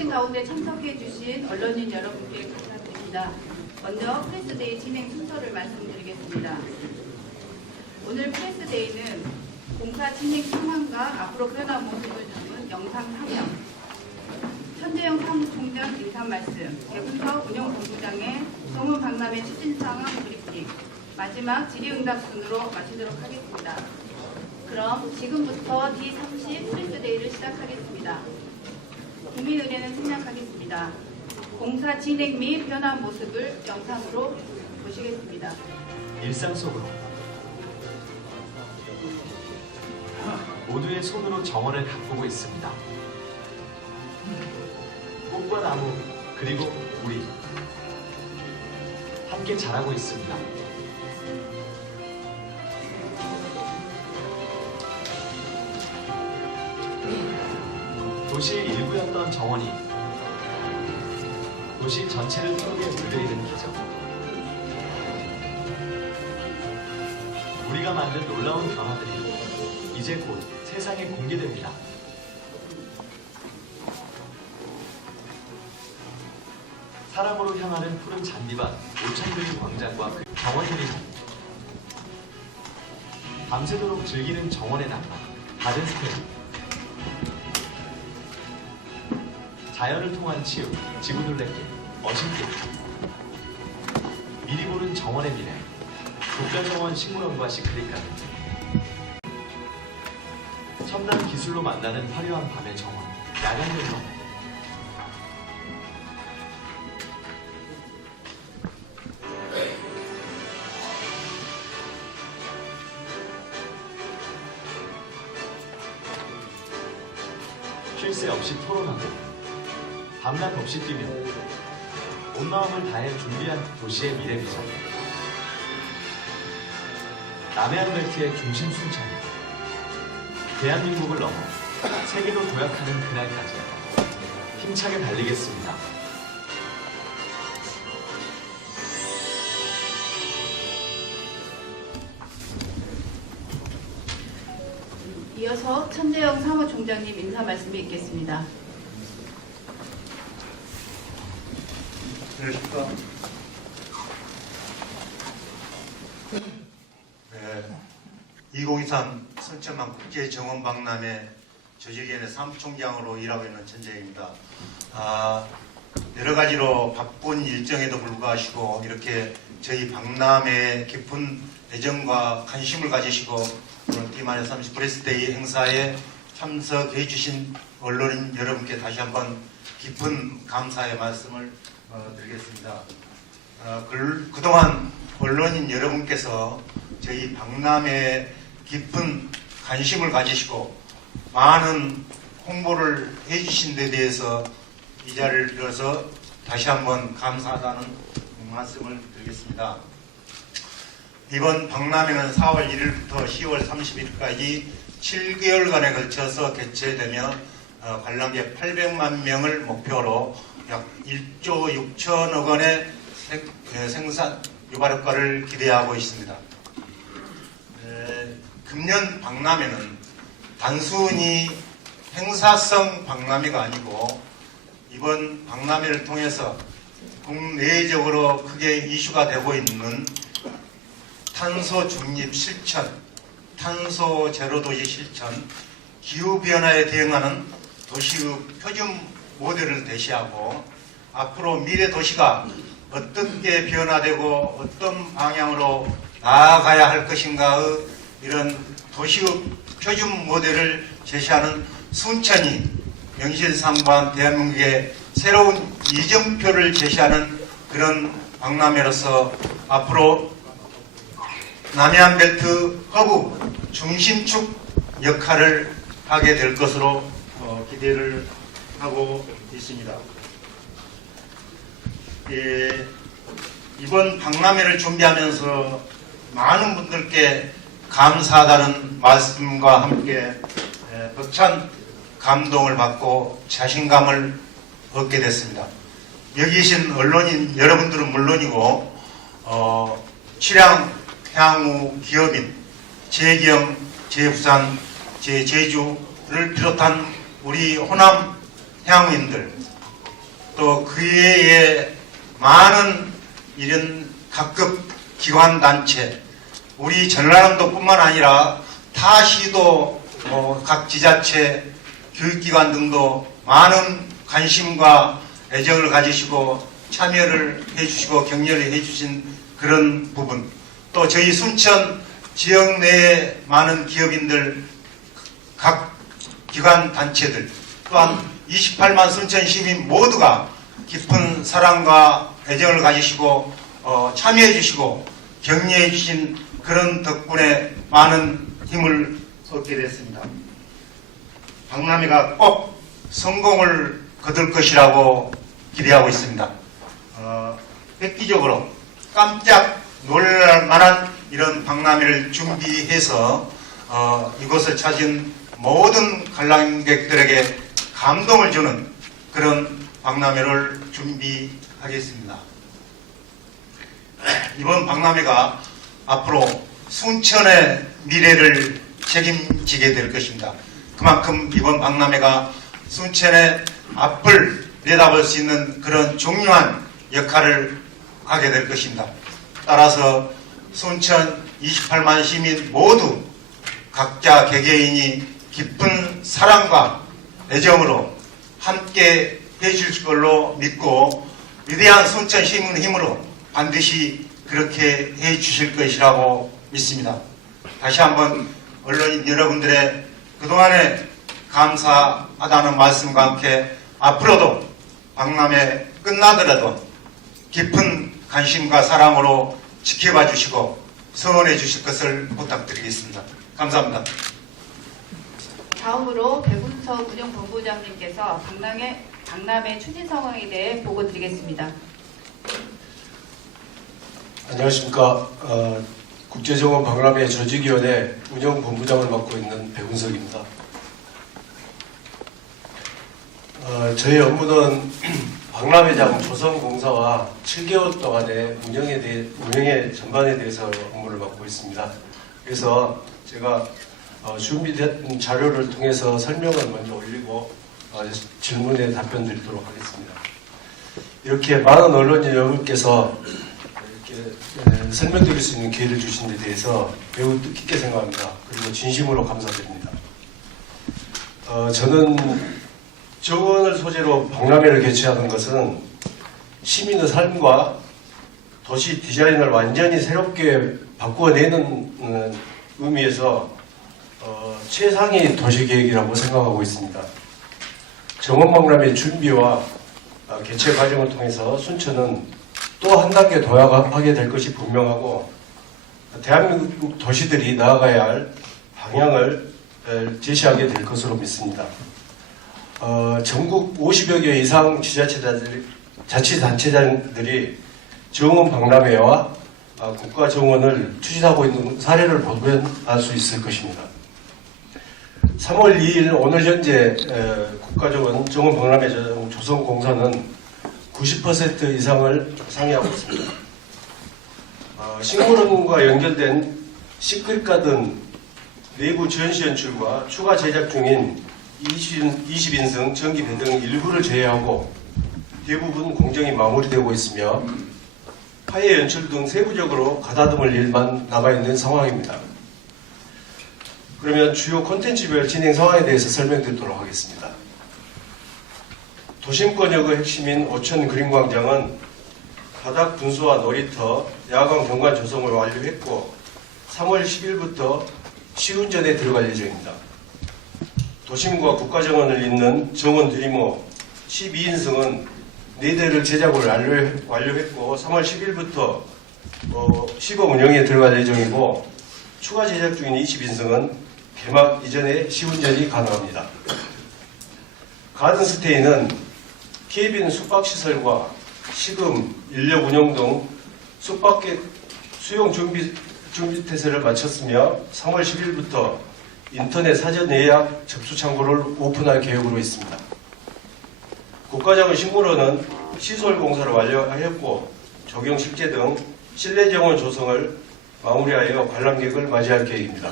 모신 가운데 참석해 주신 언론인 여러분께 감사드립니다. 먼저 프레스데이 진행 순서를 말씀드리겠습니다. 오늘 프레스데이는 공사 진행 상황과 앞으로 변화 모습을 담은 영상 3명, 천재영 사무총장 인사 말씀, 대군서 운영본부장의 소문 박람회 추진 상황 브리핑, 마지막 질의응답 순으로 마치도록 하겠습니다. 그럼 지금부터 D30 프레스데이를 시작하겠습니다. 국민 의뢰는 생략하겠습니다. 공사 진행 및 변화 모습을 영상으로 보시겠습니다. 일상 속으로 모두의 손으로 정원을 가꾸고 있습니다. 꽃과 나무 그리고 우리 함께 자라고 있습니다. 도시의 일부였던 정원이 도시 전체를 턱에 물려일으키죠. 우리가 만든 놀라운 변화들이 이제 곧 세상에 공개됩니다. 사랑으로 향하는 푸른 잔디밭 5,000그리 광장과 그 정원들이 밤새도록 즐기는 정원의 낭만 가든스퀘어, 자연을 통한 치유, 지구둘레길, 어신길, 미리 보는 정원의 미래, 국가정원 식물원과 시크릿가든, 첨단 기술로 만나는 화려한 밤의 정원, 야간정원, 쉴 새 없이 토론하고 밤낮 없이 뛰며 온 마음을 다해 준비한 도시의 미래 비전, 남해안 벨트의 중심 순천이 대한민국을 넘어 세계로 도약하는 그날까지 힘차게 달리겠습니다. 이어서 천재영 사무총장님 인사 말씀이 있겠습니다. 안녕하십니까. 네, 2023 선천만 국제정원박람회 조직위원회 사무총장으로 일하고 있는 천재입니다. 여러 가지로 바쁜 일정에도 불구하시고 이렇게 저희 박람회에 깊은 애정과 관심을 가지시고 오늘 D-30 프레스데이 행사에 참석해 주신 언론인 여러분께 다시 한번 깊은 감사의 말씀을 드리겠습니다. 그동안 언론인 여러분께서 저희 박람회에 깊은 관심을 가지시고 많은 홍보를 해주신 데 대해서 이 자리를 빌어서 다시 한번 감사하다는 말씀을 드리겠습니다. 이번 박람회는 4월 1일부터 10월 30일까지 7개월간에 걸쳐서 개최되며 관람객 800만 명을 목표로 약 1조 6천억 원의 생산 유발 효과를 기대하고 있습니다. 금년 박람회는 단순히 행사성 박람회가 아니고 이번 박람회를 통해서 국내적으로 크게 이슈가 되고 있는 탄소 중립 실천, 탄소 제로 도시 실천, 기후변화에 대응하는 도시의 표준 모델을 제시하고 앞으로 미래 도시가 어떻게 변화되고 어떤 방향으로 나아가야 할 것인가의 이런 도시의 표준 모델을 제시하는 순천이 명실상부한 대한민국의 새로운 이정표를 제시하는 그런 박람회로서 앞으로 남해안 벨트 허브 중심축 역할을 하게 될 것으로 기대를 하고 있습니다. 이번 박람회를 준비하면서 많은 분들께 감사하다는 말씀과 함께 벅찬 감동을 받고 자신감을 얻게 됐습니다. 여기 계신 언론인 여러분들은 물론이고 취량 향후 기업인, 제경, 제부산, 제주를 비롯한 우리 호남 향후인들, 또 그외에 많은 이런 각급 기관단체, 우리 전라남도뿐만 아니라 타 시도 각 지자체, 교육기관 등도 많은 관심과 애정을 가지시고 참여를 해주시고 격려를 해주신 그런 부분, 또 저희 순천 지역 내의 많은 기업인들, 각 기관 단체들, 또한 28만 순천 시민 모두가 깊은 사랑과 애정을 가지시고 참여해 주시고 격려해 주신 그런 덕분에 많은 힘을 얻게 됐습니다. 박람회가 꼭 성공을 거둘 것이라고 기대하고 있습니다. 획기적으로 깜짝 놀랄 만한 이런 박람회를 준비해서 이곳을 찾은 모든 관람객들에게 감동을 주는 그런 박람회를 준비하겠습니다. 이번 박람회가 앞으로 순천의 미래를 책임지게 될 것입니다. 그만큼 이번 박람회가 순천의 앞을 내다볼 수 있는 그런 중요한 역할을 하게 될 것입니다. 따라서 순천 28만 시민 모두 각자 개개인이 깊은 사랑과 애정으로 함께 해줄 걸로 믿고 위대한 순천 시민 힘으로 반드시 그렇게 해주실 것이라고 믿습니다. 다시 한번 언론인 여러분들의 그동안에 감사하다는 말씀과 함께 앞으로도 박람회 끝나더라도 깊은 관심과 사랑으로 지켜봐 주시고 성원해 주실 것을 부탁드리겠습니다. 감사합니다. 다음으로 백운석 운영본부장님께서 박람회 추진 상황에 대해 보고 드리겠습니다. 안녕하십니까. 국제정원 박람회 조직위원회 운영본부장을 맡고 있는 백운석입니다. 저희 업무는 박람회장 조성공사와 7개월 동안의 운영의 전반에 대해서 업무를 맡고 있습니다. 그래서 제가 준비된 자료를 통해서 설명을 먼저 올리고 질문에 답변 드리도록 하겠습니다. 이렇게 많은 언론인 여러분께서 이렇게 설명드릴 수 있는 기회를 주신 데 대해서 매우 뜻깊게 생각합니다. 그리고 진심으로 감사드립니다. 저는 정원을 소재로 박람회를 개최하는 것은 시민의 삶과 도시 디자인을 완전히 새롭게 바꾸어내는 의미에서 최상의 도시계획이라고 생각하고 있습니다. 정원 박람회 준비와 개최 과정을 통해서 순천은 또 한 단계 도약하게 될 것이 분명하고 대한민국 도시들이 나아가야 할 방향을 제시하게 될 것으로 믿습니다. 전국 50여 개 이상 자치단체장들이 정원 박람회와 국가정원을 추진하고 있는 사례를 보면 알 수 있을 것입니다. 3월 2일 오늘 현재 국가정원 정원 박람회 조성공사는 90% 이상을 상회하고 있습니다. 식물원과 연결된 시크릿 가든 내부 전시 연출과 추가 제작 중인 20인승 전기 배등 일부를 제외하고 대부분 공정이 마무리되고 있으며 화해 연출 등 세부적으로 가다듬을 일만 남아있는 상황입니다. 그러면 주요 콘텐츠별 진행 상황에 대해서 설명드리도록 하겠습니다. 도심권역의 핵심인 오천 그린광장은 바닥 분수와 놀이터, 야광 경관 조성을 완료했고 3월 10일부터 시운전에 들어갈 예정입니다. 도심과 국가정원을 잇는 정원 드리머 12인승은 4대를 제작을 완료했고 3월 10일부터 시범 운영에 들어갈 예정이고 추가 제작 중인 20인승은 개막 이전에 시운전이 가능합니다. 가든스테이는 케이빈 숙박시설과 식음, 인력 운영 등 숙박객 수용 준비 태세를 마쳤으며 3월 10일부터 인터넷 사전 예약 접수 창구를 오픈할 계획으로 있습니다. 국가정원 식물원은 시설 공사를 완료하였고 조경 실제 등 실내 정원 조성을 마무리하여 관람객을 맞이할 계획입니다.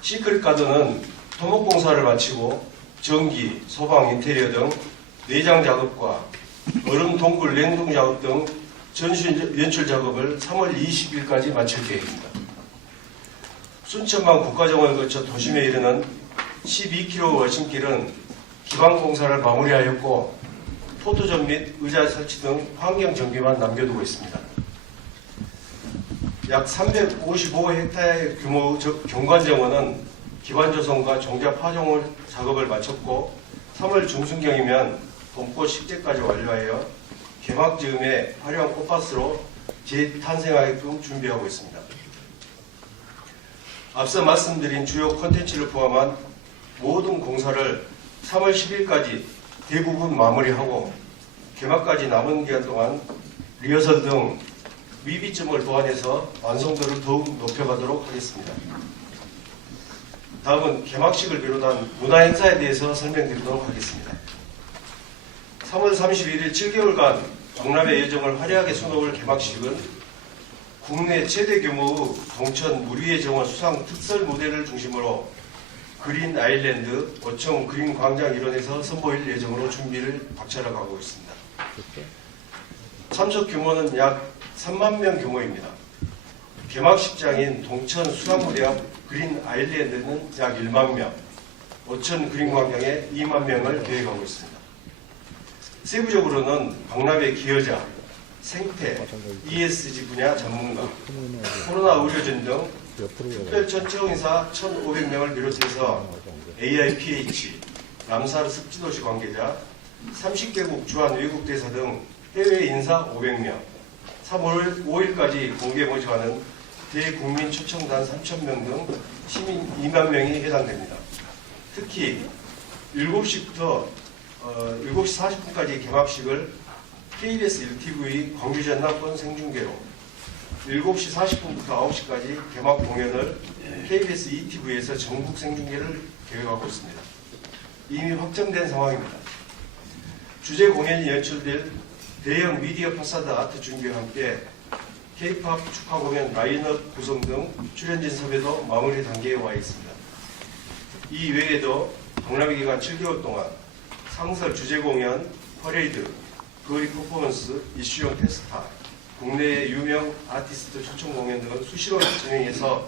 시크릿 가든은 토목 공사를 마치고 전기, 소방, 인테리어 등 내장 작업과 얼음 동굴 냉동 작업 등 전수 연출 작업을 3월 20일까지 마칠 계획입니다. 순천만 국가정원을 거쳐 도심에 이르는 12km 월심길은 기반 공사를 마무리하였고 포토존 및 의자 설치 등 환경 정비만 남겨두고 있습니다. 약 355헥타르 규모 경관정원은 기반 조성과 종자 파종 작업을 마쳤고 3월 중순경이면 봄꽃 식재까지 완료하여 개막 즈음에 화려한 꽃밭으로 재탄생하게끔 준비하고 있습니다. 앞서 말씀드린 주요 콘텐츠를 포함한 모든 공사를 3월 10일까지 대부분 마무리하고 개막까지 남은 기간 동안 리허설 등 미비점을 보완해서 완성도를 더욱 높여가도록 하겠습니다. 다음은 개막식을 비롯한 문화행사에 대해서 설명드리도록 하겠습니다. 3월 31일 7개월간 박람회 예정을 화려하게 수놓을 개막식은 국내 최대 규모의 동천 물위의 정원 수상 특설 무대를 중심으로 그린 아일랜드 5층 그린 광장 일원에서 선보일 예정으로 준비를 박차려가고 있습니다. 참석 규모는 약 3만 명 규모입니다. 개막식장인 동천 수상무대 앞 그린 아일랜드는 약 1만 명, 5천 그린 광장에 2만 명을 계획하고 있습니다. 세부적으로는 박람회 기여자, 생태, ESG 분야 전문가, 코로나 의료진 등 특별 천청인사 1,500명을 비롯해서 AIPH, 람사르 습지도시 관계자, 30개국 주한 외국 대사 등 해외 인사 500명, 3월 5일까지 공개 모집하는 대국민 초청단 3,000명 등 시민 2만 명이 해당됩니다. 특히 7시부터 7시 40분까지 개막식을 KBS 1TV 광주 전남권 생중계로 7시 40분부터 9시까지 개막 공연을 KBS 2TV에서 전국 생중계를 계획하고 있습니다. 이미 확정된 상황입니다. 주제 공연이 연출될 대형 미디어 파사드 아트 준비와 함께 K-POP 축하 공연 라인업 구성 등 출연진 섭외도 마무리 단계에 와 있습니다. 이 외에도 박람회 기간 7개월 동안 상설 주제 공연, 퍼레이드, 거리 퍼포먼스, 이슈용 페스타, 국내의 유명 아티스트 초청 공연 등을 수시로 진행해서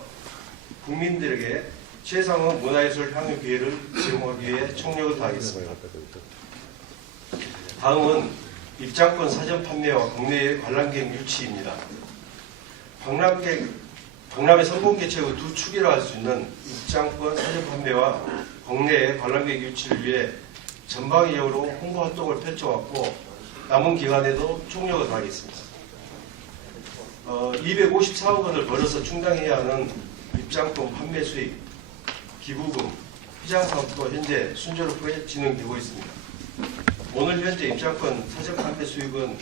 국민들에게 최상의 문화예술 향유 기회를 제공하기 위해 총력을 다하겠습니다. 다음은 입장권 사전 판매와 국내의 관람객 유치입니다. 박람회 성공 개최의 두 축이라 할 수 있는 입장권 사전 판매와 국내의 관람객 유치를 위해 전방위적으로 홍보 활동을 펼쳐왔고 남은 기간에도 총력을 다하겠습니다. 254억 원을 벌어서 충당해야 하는 입장권 판매 수익, 기부금, 피장 사업도 현재 순조롭게 진행되고 있습니다. 오늘 현재 입장권 사전 판매 수익은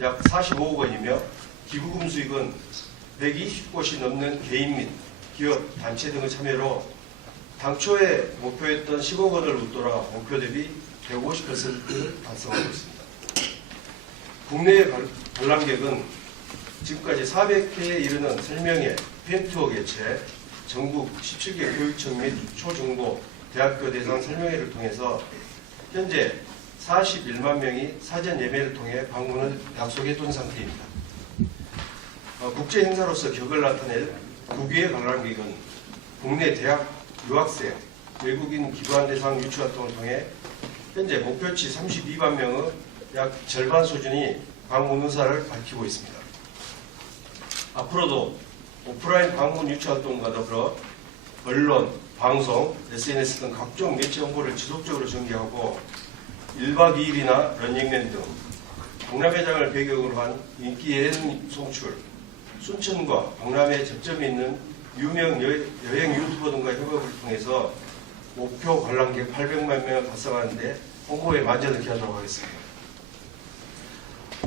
약 45억 원이며 기부금 수익은 120곳이 넘는 개인 및 기업, 단체 등의 참여로 당초에 목표했던 10억 원을 웃돌아 목표 대비 150%를 달성하고 있습니다. 국내의 관람객은 지금까지 400회에 이르는 설명회, 팬투어 개최, 전국 17개 교육청 및 초중고, 대학교 대상 설명회를 통해서 현재 41만 명이 사전 예매를 통해 방문을 약속해 둔 상태입니다. 국제 행사로서 격을 나타낼 국외의 관람객은 국내 대학 유학생, 외국인 기관 대상 유치 활동을 통해 현재 목표치 32만 명의 약 절반 수준이 방문 의사를 밝히고 있습니다. 앞으로도 오프라인 방문 유치 활동과 더불어 언론, 방송, SNS 등 각종 매체 홍보를 지속적으로 전개하고 1박 2일이나 런닝맨 등 박람회장을 배경으로 한 인기 예능 송출, 순천과 박람회 접점이 있는 유명 여행 유튜버 등과 협업을 통해서 목표 관람객 800만 명을 달성하는 데 홍보에 만전을 기하도록 하겠습니다.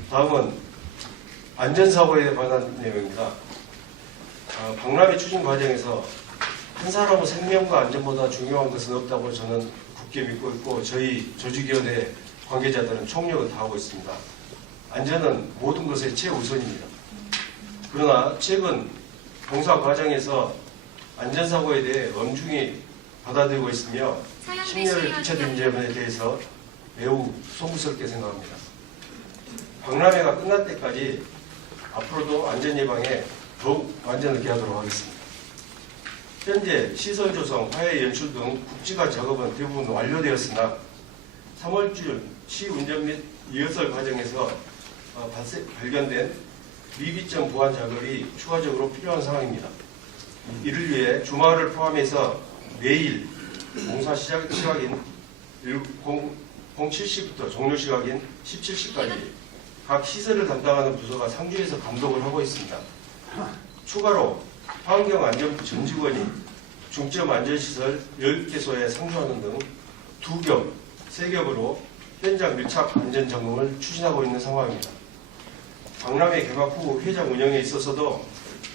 다음은 안전사고에 관한 내용입니다. 박람회 추진 과정에서 한 사람의 생명과 안전보다 중요한 것은 없다고 저는 굳게 믿고 있고 저희 조직위원회 관계자들은 총력을 다하고 있습니다. 안전은 모든 것의 최우선입니다. 그러나 최근 공사 과정에서 안전사고에 대해 엄중히 받아들이고 있으며 심려를 끼쳐드린 점에 대해서 매우 송구스럽게 생각합니다. 박람회가 끝날 때까지 앞으로도 안전 예방에 더욱 완전을 기하도록 하겠습니다. 현재 시설 조성, 화해 연출 등 국지화 작업은 대부분 완료되었으나 3월중 시운전 및 리허설 과정에서 발견된 미비점 보완 작업이 추가적으로 필요한 상황입니다. 이를 위해 주말을 포함해서 매일 공사 시작 시각인 07시부터 종료 시각인 17시까지 각 시설을 담당하는 부서가 상주에서 감독을 하고 있습니다. 추가로 환경안전부 전 직원이 중점 안전시설 10개소에 상주하는 등 2겹, 3겹으로 현장 밀착 안전 점검을 추진하고 있는 상황입니다. 박람회 개막 후 회장 운영에 있어서도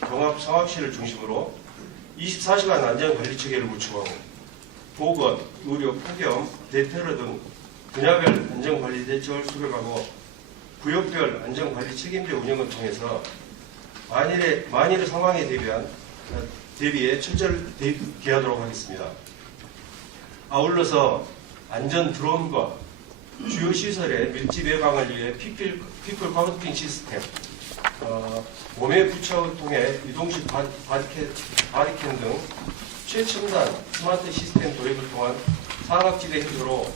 종합 상황실을 중심으로 24시간 안전관리 체계를 구축하고 보건, 의료, 폭염, 대테러 등 분야별 안전관리 대책을 수립하고 구역별 안전관리 책임제 운영을 통해서 만일의 상황에 대비해 철저히 대비하도록 하겠습니다. 아울러서 안전 드론과 주요 시설의 밀집 예방을 위해 피플 카운팅 시스템, 몸의 부착을 통해 이동식 바리캔 등 최첨단 스마트 시스템 도입을 통한 사각지대 해소로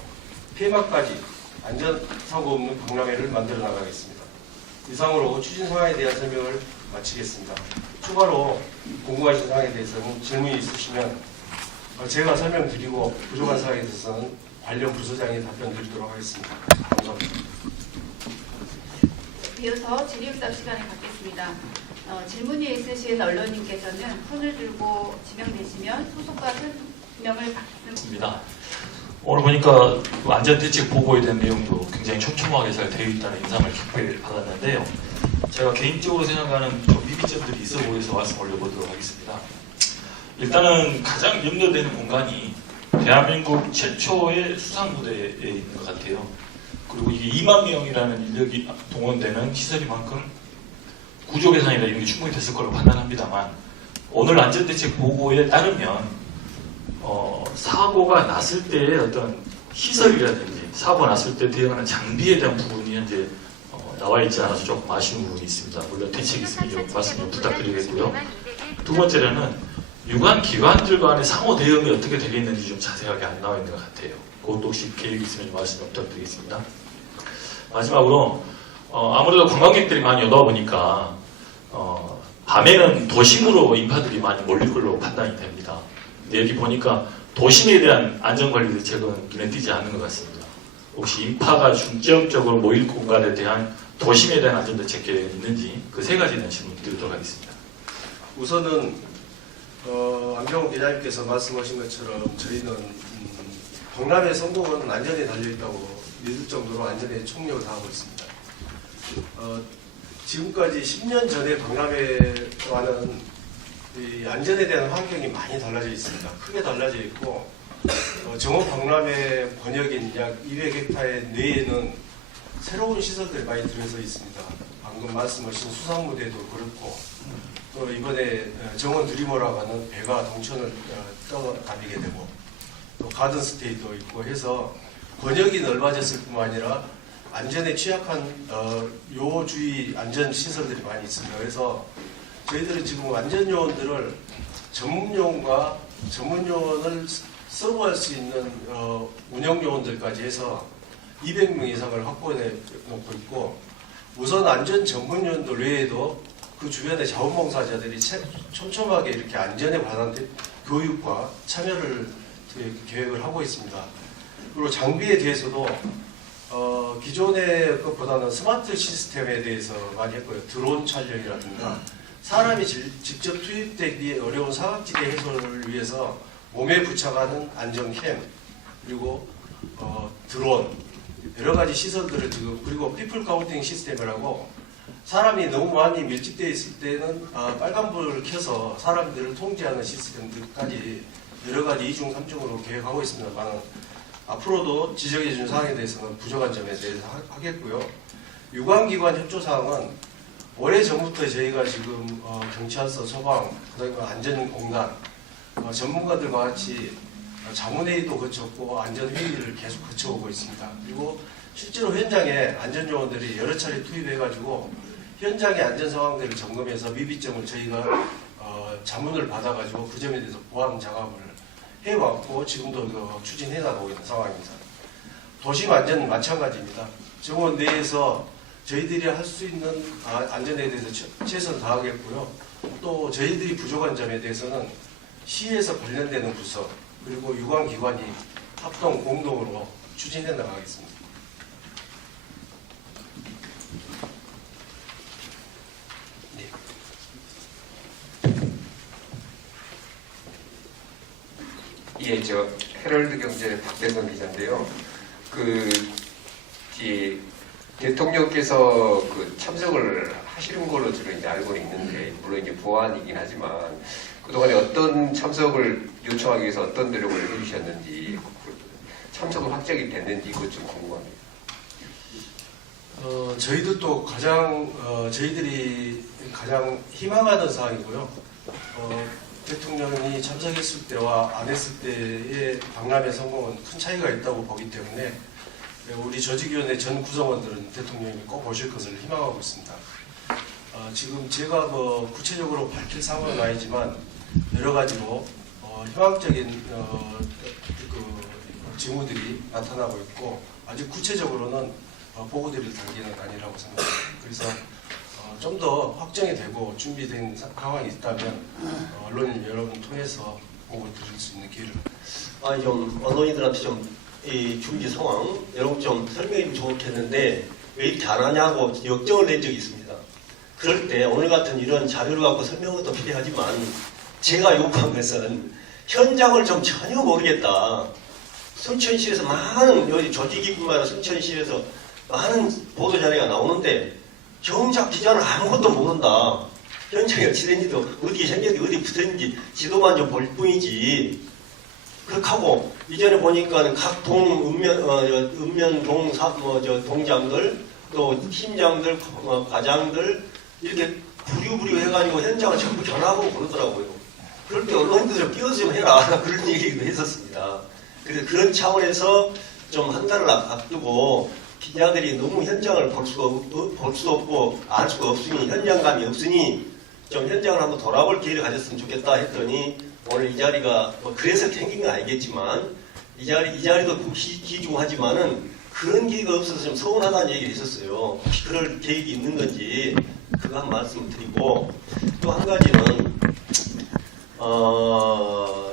폐막까지 안전사고 없는 박람회를 만들어 나가겠습니다. 이상으로 추진 사항에 대한 설명을 마치겠습니다. 추가로 궁금하신 사항에 대해서는 질문이 있으시면 제가 설명드리고 부족한 사항에 대해서는 관련 부서장이 답변 드리도록 하겠습니다. 감사합니다. 이어서 질의응답 시간을 갖겠습니다. 질문이 있으신 언론인께서는 손을 들고 지명되시면 소속과 설명을 받습니다. 오늘 보니까 그 안전대책 보고에 대한 내용도 굉장히 촘촘하게 잘 되어 있다는 인상을 깊게 받았는데요. 제가 개인적으로 생각하는 좀 미비점들이 있어 보여서 말씀 올려보도록 하겠습니다. 일단은 가장 염려되는 공간이 대한민국 최초의 수상무대에 있는 것 같아요. 그리고 이게 2만 명이라는 인력이 동원되는 시설이만큼 구조 개선이나 이런 게 충분히 됐을 걸로 판단합니다만 오늘 안전대책 보고에 따르면 사고가 났을 때의 어떤 시설이라든지 사고가 났을 때 대응하는 장비에 대한 부분이 현재 나와 있지 않아서 조금 아쉬운 부분이 있습니다. 물론 대책이 있으면 좀 말씀 좀 부탁드리겠고요. 두 번째로는 유관 기관들 간의 상호 대응이 어떻게 되겠는지 좀 자세하게 안 나와 있는 것 같아요. 그것도 혹시 계획이 있으면 말씀 좀 부탁드리겠습니다. 마지막으로 아무래도 관광객들이 많이 오다 보니까 밤에는 도심으로 인파들이 많이 몰릴 걸로 판단이 됩니다. 근데 여기 보니까 도심에 대한 안전관리 대책은 눈에 띄지 않는 것 같습니다. 혹시 인파가 중점적으로 모일 공간에 대한 도심에 대한 안전대책 계획이 있는지 그 세 가지에 대한 질문 드리도록 하겠습니다. 우선은 안병호 기자님께서 말씀하신 것처럼 저희는 박람회 성공은 안전에 달려있다고 믿을 정도로 안전에 총력을 다하고 있습니다. 지금까지 10년 전에 박람회와는 이 안전에 대한 환경이 많이 달라져 있습니다. 크게 달라져 있고 정원 박람회 번역인 약 200헥타의 내에는 새로운 시설들이 많이 들어서 있습니다. 방금 말씀하신 수상무대도 그렇고 또 이번에 정원 드리머라고 하는 배가 동천을 떠다니게 되고 또 가든 스테이도 있고 해서 번역이 넓어졌을 뿐만 아니라 안전에 취약한 요주의 안전 시설들이 많이 있습니다. 그래서 저희들은 지금 안전요원들을 전문요원과 전문요원을 서브할 수 있는 운영요원들까지 해서 200명 이상을 확보해 놓고 있고 우선 안전 전문요원들 외에도 그 주변의 자원봉사자들이 촘촘하게 이렇게 안전에 관한 교육과 참여를 계획을 하고 있습니다. 그리고 장비에 대해서도 기존의 것보다는 스마트 시스템에 대해서 많이 했고요. 드론 촬영이라든가 사람이 직접 투입되기 어려운 사각지대 해소를 위해서 몸에 부착하는 안전캠 그리고 드론 여러 가지 시설들을 지금 그리고 피플 카운팅 시스템이라고 사람이 너무 많이 밀집되어 있을 때는 빨간불을 켜서 사람들을 통제하는 시스템들까지 여러 가지 2중 3중으로 계획하고 있습니다만 앞으로도 지적해 준 사항에 대해서는 부족한 점에 대해서 하겠고요. 유관기관 협조사항은 오래전부터 저희가 지금 경찰서, 소방, 그다음에 안전공단 전문가들과 같이 자문회의도 거쳤고 안전회의를 계속 거쳐오고 있습니다. 그리고 실제로 현장에 안전요원들이 여러 차례 투입해가지고 현장의 안전 상황들을 점검해서 미비점을 저희가 자문을 받아가지고 그 점에 대해서 보완 작업을 해왔고 지금도 추진해 나가고 있는 상황입니다. 도심 안전은 마찬가지입니다. 정원 내에서 저희들이 할 수 있는 안전에 대해서 최선을 다하겠고요. 또 저희들이 부족한 점에 대해서는 시에서 관련되는 부서 그리고 유관기관이 합동 공동으로 추진해 나가겠습니다. 네. 예, 저 헤럴드 경제 박대선 기자인데요. 대통령께서 참석을 하시는 걸로 저는 이제 알고 있는데, 물론 이제 보안이긴 하지만 그동안에 어떤 참석을 요청하기 위해서 어떤 노력을 해주셨는지, 참석은 확정이 됐는지 그것 좀 궁금합니다. 저희도 또 저희들이 가장 희망하는 사항이고요. 대통령이 참석했을 때와 안 했을 때의 박람회 성공은 큰 차이가 있다고 보기 때문에 우리 조직위원회 전 구성원들은 대통령이 꼭 오실 것을 희망하고 있습니다. 지금 제가 구체적으로 밝힐 상황은 아니지만 여러 가지로 희망적인 징후들이 나타나고 있고 아직 구체적으로는 보고드릴 단계는 아니라고 생각합니다. 그래서 좀 더 확정이 되고 준비된 상황이 있다면 언론인 여러분 통해서 보고 드릴 수 있는 기회를 좀 언론인들한테 좀 이 준비 상황 여러분 좀 설명해 주면 좋겠는데 왜 이렇게 안 하냐고 역정을 낸 적이 있습니다. 그럴 때 오늘 같은 이런 자료를 갖고 설명은 또 필요하지만 제가 요구한 것은 현장을 좀 전혀 모르겠다. 순천시에서 많은 여기 조직이뿐만 아니라 순천시에서 많은 보도 자료가 나오는데 정작 기자는 아무것도 모른다. 현장에 어찌 된지도 어디 생겼는지 어디 붙었는지 지도만 좀 볼 뿐이지. 그렇게 하고 이전에 보니까 각 읍면 동장들 또 팀장들 과장들 이렇게 부류부류 해가지고 현장을 전부 전화하고 그러더라고요. 그럴 때 언론인들 좀 끼어서 좀 해라 그런 얘기도 했었습니다. 그래서 그런 차원에서 좀 한 달을 앞두고 기자들이 너무 현장을 볼 수도 없고 알 수가 없으니 현장감이 없으니 좀 현장을 한번 돌아볼 기회를 가졌으면 좋겠다 했더니 오늘 이 자리가 그래서 생긴 건 알겠지만 이 자리도 귀중하지만은 그런 기회가 없어서 좀 서운하다는 얘기를 했었어요. 혹시 그럴 계획이 있는 건지 그거 한 말씀 드리고 또 한 가지는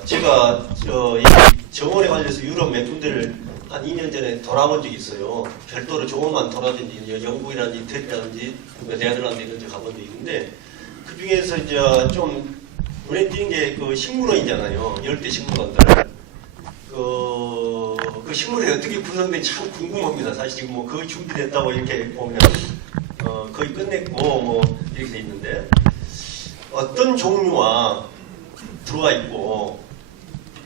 제가 이 정원에 관련해서 유럽 몇 군데를 한 2년 전에 돌아본 적이 있어요. 별도로 정원만 돌아다니지 영국이라든지 이태리라든지 네덜란드 이런 데 가본 적이 있는데 그 중에서 이제 좀 눈에 띄는 게 그 식물원이잖아요. 열대 식물원들. 그 식물원이 어떻게 구성된지 참 궁금합니다. 사실 지금 뭐 거의 준비됐다고 이렇게 보면 거의 끝냈고 뭐 이렇게 돼 있는데 어떤 종류와 들어와 있고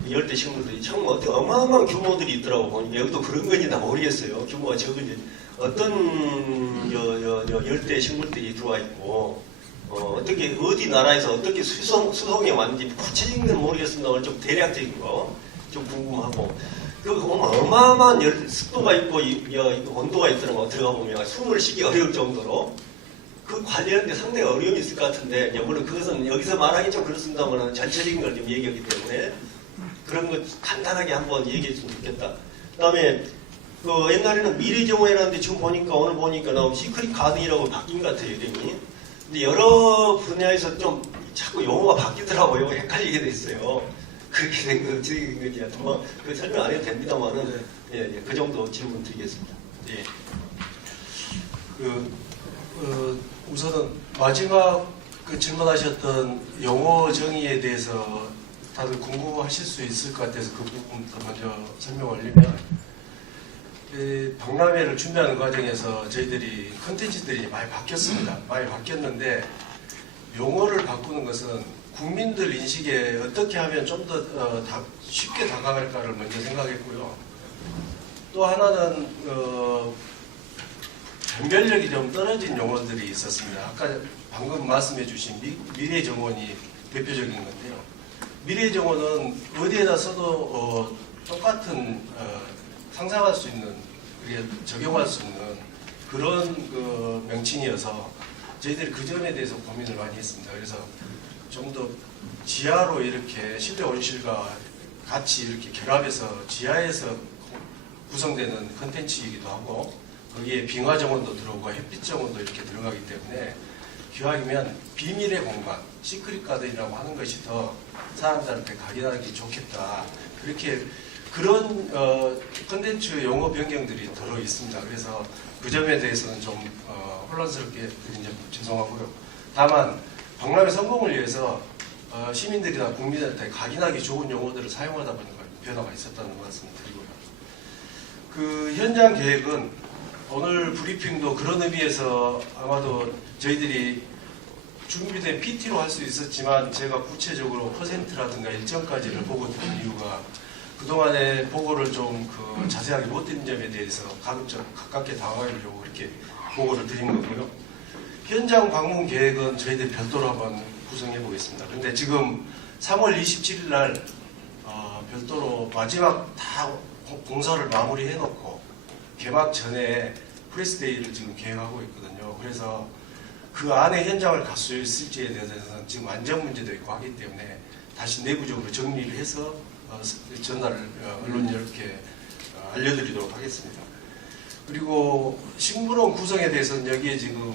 열대 식물들이 참 어마어마한 규모들이 있더라고 보니까 여기도 그런 건지 다 모르겠어요. 규모가 적은지 어떤 열대 식물들이 들어와 있고 어떻게 어디 나라에서 어떻게 수송해 왔는지 구체적인 건 모르겠습니다. 오늘 좀 대략적인 거 좀 궁금하고 그 어마어마한 습도가 있고 온도가 있더라고. 들어가 보면 숨을 쉬기 어려울 정도로 그 관리하는데 상당히 어려움이 있을 것 같은데 물론 그것은 여기서 말하기 좀 그렇습니다만 전체적인 걸 좀 얘기하기 때문에 그런 거 간단하게 한번 얘기했으면 좋겠다. 그다음에 그 옛날에는 미래정원이라는데 지금 보니까 오늘 보니까 나온 시크릿 가든이라고 바뀐 것 같아요 이름이. 근데 여러 분야에서 좀 자꾸 용어가 바뀌더라고요. 헷갈리게 됐어요. 그렇게 된 건지 하여튼 그 설명 안 해도 됩니다만은 그 정도 질문 드리겠습니다. 예. 우선은 마지막 질문하셨던 용어 정의에 대해서 다들 궁금하실 수 있을 것 같아서 그 부분부터 먼저 설명을 드리면 박람회를 준비하는 과정에서 저희들이 컨텐츠들이 많이 바뀌었습니다. 많이 바뀌었는데 용어를 바꾸는 것은 국민들 인식에 어떻게 하면 좀 더 쉽게 다가갈까를 먼저 생각했고요. 또 하나는 변별력이 좀 떨어진 용어들이 있었습니다. 아까 방금 말씀해 주신 미래정원이 대표적인 건데요. 미래정원은 어디에다 써도 똑같은 상상할 수 있는, 그게 적용할 수 있는 그런 그 명칭이어서 저희들이 그 점에 대해서 고민을 많이 했습니다. 그래서 좀 더 지하로 이렇게 실내 온실과 같이 이렇게 결합해서 지하에서 구성되는 컨텐츠이기도 하고, 거기에 빙하 정원도 들어오고 햇빛 정원도 이렇게 들어가기 때문에 기왕이면 비밀의 공간, 시크릿 가든이라고 하는 것이 더 사람들한테 각인하기 좋겠다. 그렇게 그런 컨텐츠 용어 변경들이 들어 있습니다. 그래서 그 점에 대해서는 좀 혼란스럽게 드린 점 죄송하고요. 다만 박람회 성공을 위해서 시민들이나 국민한테 각인하기 좋은 용어들을 사용하다 보니까 변화가 있었다는 말씀을 드리고요. 그 현장 계획은 오늘 브리핑도 그런 의미에서 아마도 저희들이 준비된 PT로 할 수 있었지만 제가 구체적으로 퍼센트라든가 일정까지를 보고 드린 이유가 그동안에 보고를 좀 자세하게 못 드린 점에 대해서 가깝게 당황하려고 그렇게 보고를 드린 거고요. 현장 방문 계획은 저희들이 별도로 한번 구성해 보겠습니다. 근데 지금 3월 27일 날 별도로 마지막 다 공사를 마무리해 놓고 개막 전에 프레스데이를 지금 계획하고 있거든요. 그래서 그 안에 현장을 갈 수 있을지에 대해서는 지금 안전 문제도 있고 하기 때문에 다시 내부적으로 정리를 해서 전날을 언론 여러분께 알려드리도록 하겠습니다. 그리고 식물원 구성에 대해서는 여기에 지금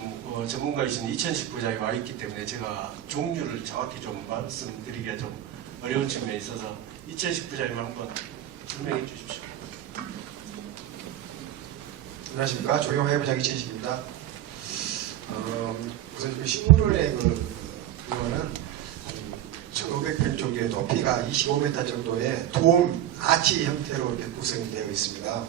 전문가이신 이천식 부장이 와 있기 때문에 제가 종류를 정확히 좀 말씀드리기가 좀 어려운 측면이 있어서 이천식 부장님 한번 설명해 주십시오. 안녕하십니까. 조경회 부장 이천식입니다. 우선 그 식물원의 그거는 1,500평 정도의 높이가 25m 정도의 돔 아치 형태로 이렇게 구성이 되어 있습니다.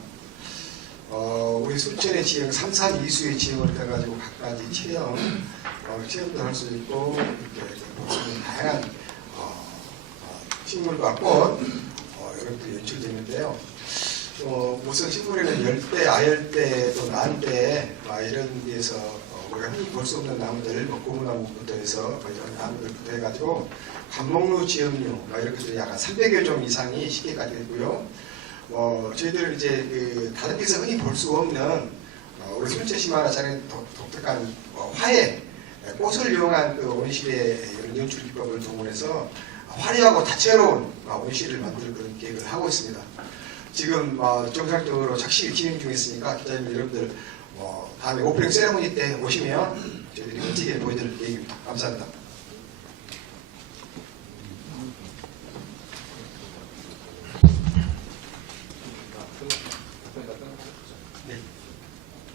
우리 순천의 지형, 삼산 이수의 지형을 해가지고 각가지 체험도 할 수 있고 이렇게 다양한 식물과 꽃 이런 것들이 연출되는데요. 우선 식물에는 열대, 아열대, 또 난대 이런 데서 우리가 흔히 볼 수 없는 나무들, 고무나무부터 해서 이런 나무들부터 해가지고 감목루, 지역류 이렇게 약간 300여 종 이상이 쉽게 가지고 있고요. 저희들 이제 다른 데서 흔히 볼 수 없는 우리 순천시 만화장의 독특한 화해, 꽃을 이용한 그 온실의 이런 연출 기법을 동원해서 화려하고 다채로운 온실을 만들 그런 계획을 하고 있습니다. 지금 정상적으로 착실히 진행 중에 있으니까 기자님 여러분들 다음에 오프닝 세레모니 때 오시면 저희들이 멋지게 보여드릴 계획입니다. 감사합니다.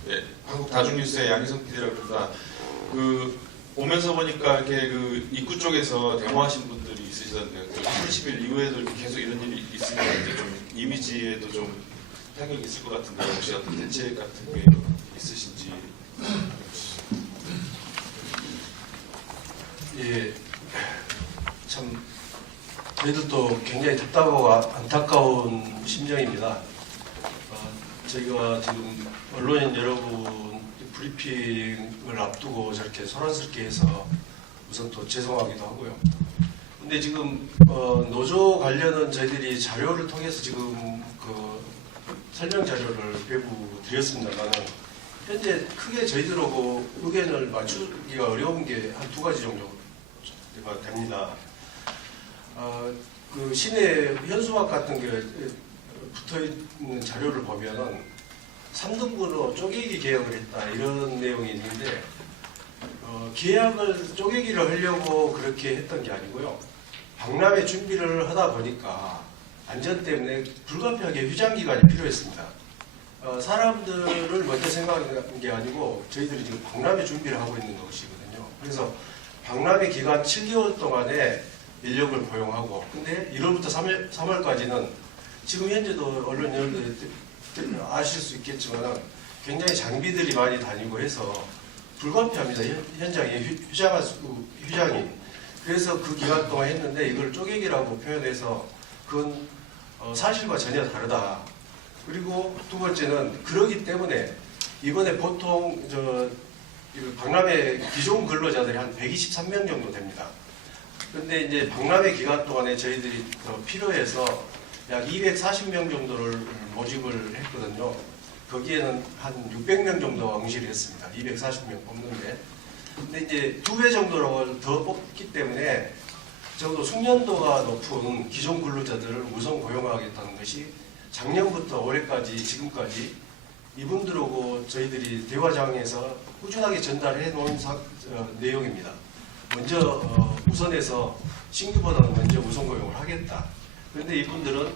네, 한국 다중뉴스의 양희성 PD라고 합니다. 오면서 보니까 이렇게 입구 쪽에서 데모하신 분들이 있으시던데 30일 이후에도 이렇게 계속 이런 일이 있으니까 이제 좀 이미지에도 좀 타격이 있을 것 같은데 혹시 어떤 대책 같은 게 있으신지. 예, 참 저희들도 굉장히 답답하고 안타까운 심정입니다. 저희가 지금 언론인 여러분 브리핑을 앞두고 저렇게 소란스럽게 해서 우선 또 죄송하기도 하고요. 근데 지금 노조 관련은 저희들이 자료를 통해서 지금 설명 자료를 배부 드렸습니다만 현재 크게 저희들하고 의견을 맞추기가 어려운 게 한 2가지 정도가 됩니다. 그 시내 현수막 같은 게 붙어 있는 자료를 보면은 3등분으로 쪼개기 계약을 했다 이런 내용이 있는데 계약을 쪼개기를 하려고 그렇게 했던 게 아니고요. 박람회 준비를 하다 보니까 안전 때문에 불가피하게 휴장 기간이 필요했습니다. 사람들을 먼저 생각한 게 아니고 저희들이 지금 박람회 준비를 하고 있는 것이거든요. 그래서 박람회 기간 7개월 동안에 인력을 고용하고 근데 1월부터 3월까지는 지금 현재도 언론 여러분들 아실 수 있겠지만 굉장히 장비들이 많이 다니고 해서 불가피합니다. 현장에 휴장이. 그래서 그 기간 동안 했는데 이걸 쪼개기라고 표현해서 그건 사실과 전혀 다르다. 그리고 두 번째는 그러기 때문에 이번에 보통 박람회 기존 근로자들이 한 123명 정도 됩니다. 근데 이제 박람회 기간 동안에 저희들이 더 필요해서 약 240명 정도를 모집을 했거든요. 거기에는 한 600명 정도 응시를 했습니다. 240명 뽑는데. 근데 이제 2배 정도로 더 뽑기 때문에 적어도 숙련도가 높은 기존 근로자들을 우선 고용하겠다는 것이 작년부터 올해까지 지금까지 이분들하고 저희들이 대화장에서 꾸준하게 전달해 놓은 내용입니다. 먼저 우선해서 신규보다는 먼저 우선 고용을 하겠다. 그런데 이분들은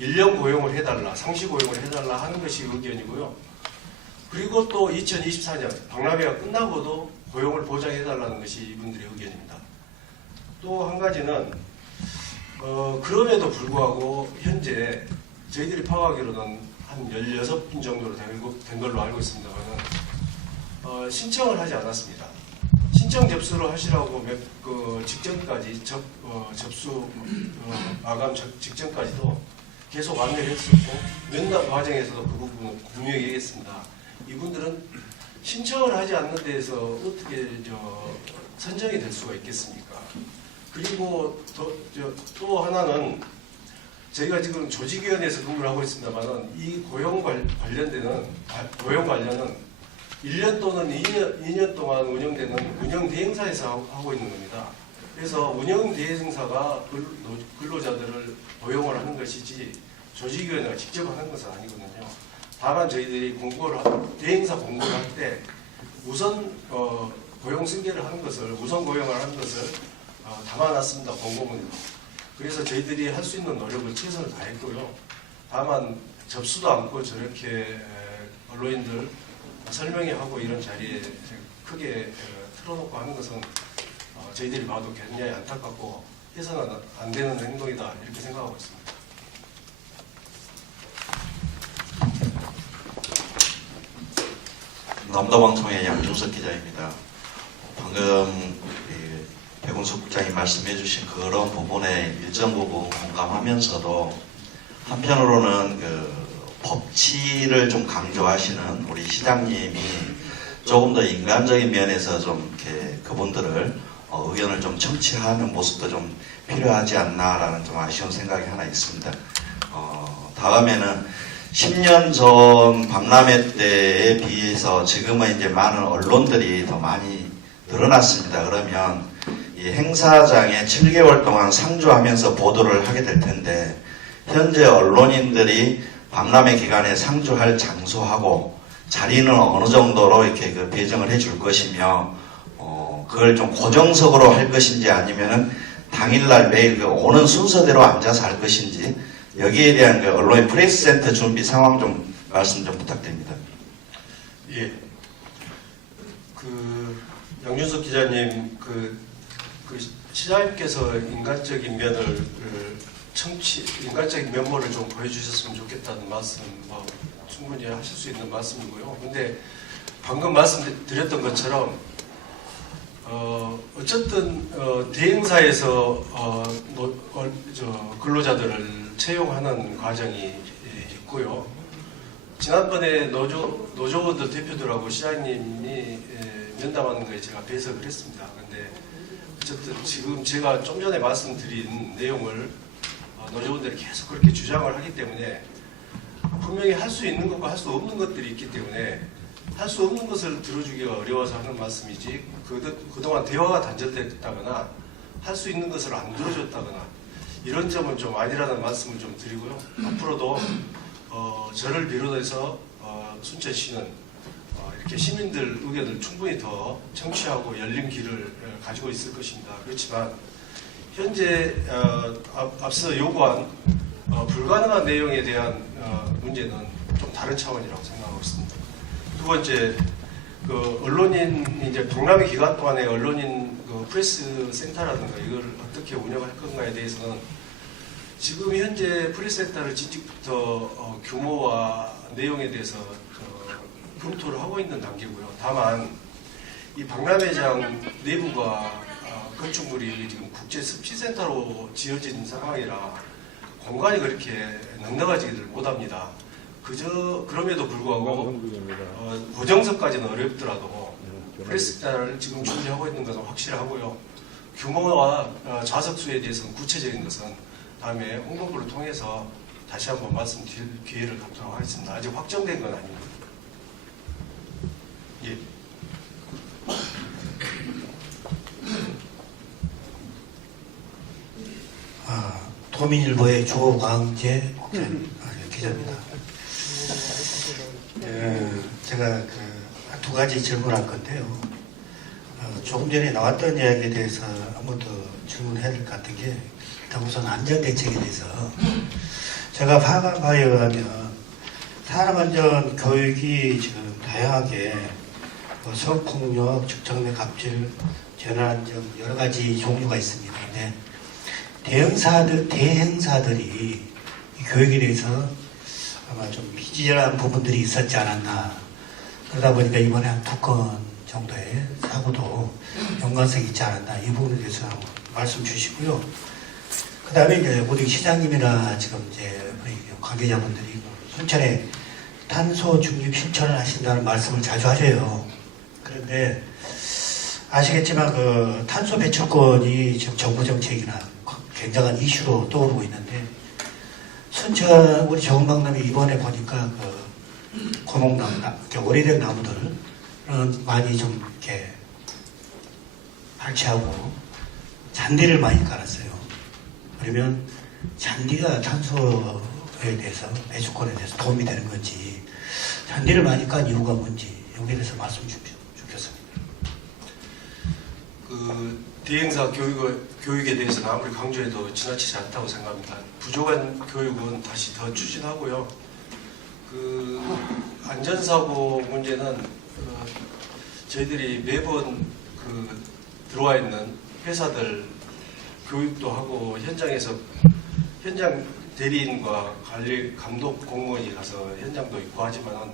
1년 고용을 해달라, 상시 고용을 해달라 하는 것이 의견이고요. 그리고 또 2024년 박람회가 끝나고도 고용을 보장해달라는 것이 이분들의 의견입니다. 또 한 가지는 그럼에도 불구하고 현재 저희들이 파악하기로는 한 16분 정도로 된 걸로 알고 있습니다만 신청을 하지 않았습니다. 신청 접수를 하시라고 직전까지 접수 마감 직전까지도 계속 안내를 했었고 면담 과정에서도 그 부분은 분명히 얘기했습니다. 이분들은 신청을 하지 않는 데에서 어떻게 선정이 될 수가 있겠습니까? 그리고 또 하나는 저희가 지금 조직위원회에서 근무를 하고 있습니다만 이 고용 관련은 1년 또는 2년 동안 운영되는 운영 대행사에서 하고 있는 겁니다. 그래서 운영 대행사가 근로자들을 고용을 하는 것이지 조직위원회가 직접 하는 것은 아니거든요. 다만 저희들이 대행사 공고를 할 때 우선 고용 승계를 하는 것을 우선 고용을 하는 것을 담아놨습니다. 공고문으로. 그래서 저희들이 할 수 있는 노력을 최선을 다했고요. 다만 접수도 않고 저렇게 언론인들 설명회 하고 이런 자리에 크게 틀어놓고 하는 것은 저희들이 봐도 굉장히 안타깝고 해서는 안 되는 행동이다 이렇게 생각하고 있습니다. 남도방통의 양준석 기자입니다. 방금 백운석 국장이 말씀해 주신 그런 부분에 일정 부분 공감하면서도 한편으로는 법치를 좀 강조하시는 우리 시장님이 조금 더 인간적인 면에서 좀 이렇게 그분들을 의견을 좀 청취하는 모습도 좀 필요하지 않나라는 좀 아쉬운 생각이 하나 있습니다. 다음에는 10년 전 박람회 때에 비해서 지금은 이제 많은 언론들이 더 많이 늘어났습니다. 그러면 이 행사장에 7개월 동안 상주하면서 보도를 하게 될 텐데 현재 언론인들이 박람회 기간에 상주할 장소하고 자리는 어느 정도로 이렇게 배정을 해줄 것이며 그걸 좀 고정석으로 할 것인지 아니면은 당일날 매일 오는 순서대로 앉아서 할 것인지 여기에 대한 언론의 프레스센터 준비 상황 좀 말씀 좀 부탁드립니다. 예. 양준석 기자님 시장님께서 인간적인 면모를 좀 보여주셨으면 좋겠다는 말씀 충분히 하실 수 있는 말씀이고요. 근데 방금 말씀드렸던 것처럼 어쨌든 대행사에서 근로자들을 채용하는 과정이 있고요. 지난번에 노조원들 대표들하고 시장님이 면담하는 거에 제가 배석을 했습니다. 근데 어쨌든 지금 제가 좀 전에 말씀드린 내용을 노조원들이 계속 그렇게 주장을 하기 때문에 분명히 할 수 있는 것과 할 수 없는 것들이 있기 때문에 할 수 없는 것을 들어주기가 어려워서 하는 말씀이지 그동안 대화가 단절됐다거나 할 수 있는 것을 안 들어줬다거나 이런 점은 좀 아니라는 말씀을 좀 드리고요. 앞으로도 저를 비롯해서 순천시는 이렇게 시민들 의견을 충분히 더 청취하고 열린 길을 가지고 있을 것입니다. 그렇지만 현재 앞서 요구한 불가능한 내용에 대한 문제는 좀 다른 차원이라고 생각하고 있습니다. 두 번째, 언론인 이제 박람회 기간 동안에 언론인 프레스 센터라든가 이걸 어떻게 운영할 건가에 대해서는 지금 현재 프레스 센터를 진직부터 규모와 내용에 대해서 검토를 하고 있는 단계고요. 다만 이 박람회장 내부가 건축물이 지금 국제 습지센터로 지어진 상황이라 공간이 그렇게 넉넉하지를 못합니다. 그럼에도 불구하고 고정석까지는 어렵더라도 프레스센터를 지금 준비하고 있는 것은 확실하고요. 규모와 좌석 수에 대해서는 구체적인 것은 다음에 홍보부를 통해서 다시 한번 말씀드릴 기회를 갖도록 하겠습니다. 아직 확정된 건 아닙니다. 예. 도민일보의 조광재 기자입니다. 제가 두 가지 질문할 건데요. 조금 전에 나왔던 이야기에 대해서 한번 더 질문해야 될 것 같은 게 일단 우선 안전대책에 대해서 제가 파악한 바에 의하면 산업안전 교육이 지금 다양하게 성폭력, 직장내 갑질, 재난안전 여러 가지 종류가 있습니다. 근데 대행사들이 이 교육에 대해서 아마 좀 비지런한 부분들이 있었지 않았나. 그러다 보니까 이번에 한 2건 정도의 사고도 연관성이 있지 않았나. 이 부분에 대해서 말씀 주시고요. 그 다음에 이제 우리 시장님이나 지금 이제 우리 관계자분들이 순천에 탄소 중립 실천을 하신다는 말씀을 자주 하셔요. 그런데 아시겠지만 그 탄소 배출권이 지금 정부 정책이나 굉장한 이슈로 떠오르고 있는데 순천 우리 정박람이 이번에 보니까 그 고목나무, 오래된 나무들은 많이 좀 이렇게 발치하고 잔디를 많이 깔았어요. 그러면 잔디가 탄소에 대해서 배출권에 대해서 도움이 되는 건지 잔디를 많이 깐 이유가 뭔지 여기에 대해서 말씀 주시면 좋겠습니다. 그 대행사 교육에 대해서는 아무리 강조해도 지나치지 않다고 생각합니다. 부족한 교육은 다시 더 추진하고요. 그 안전사고 문제는 저희들이 매번 그 들어와 있는 회사들 교육도 하고 현장에서 현장 대리인과 관리 감독 공무원이 가서 현장도 있고 하지만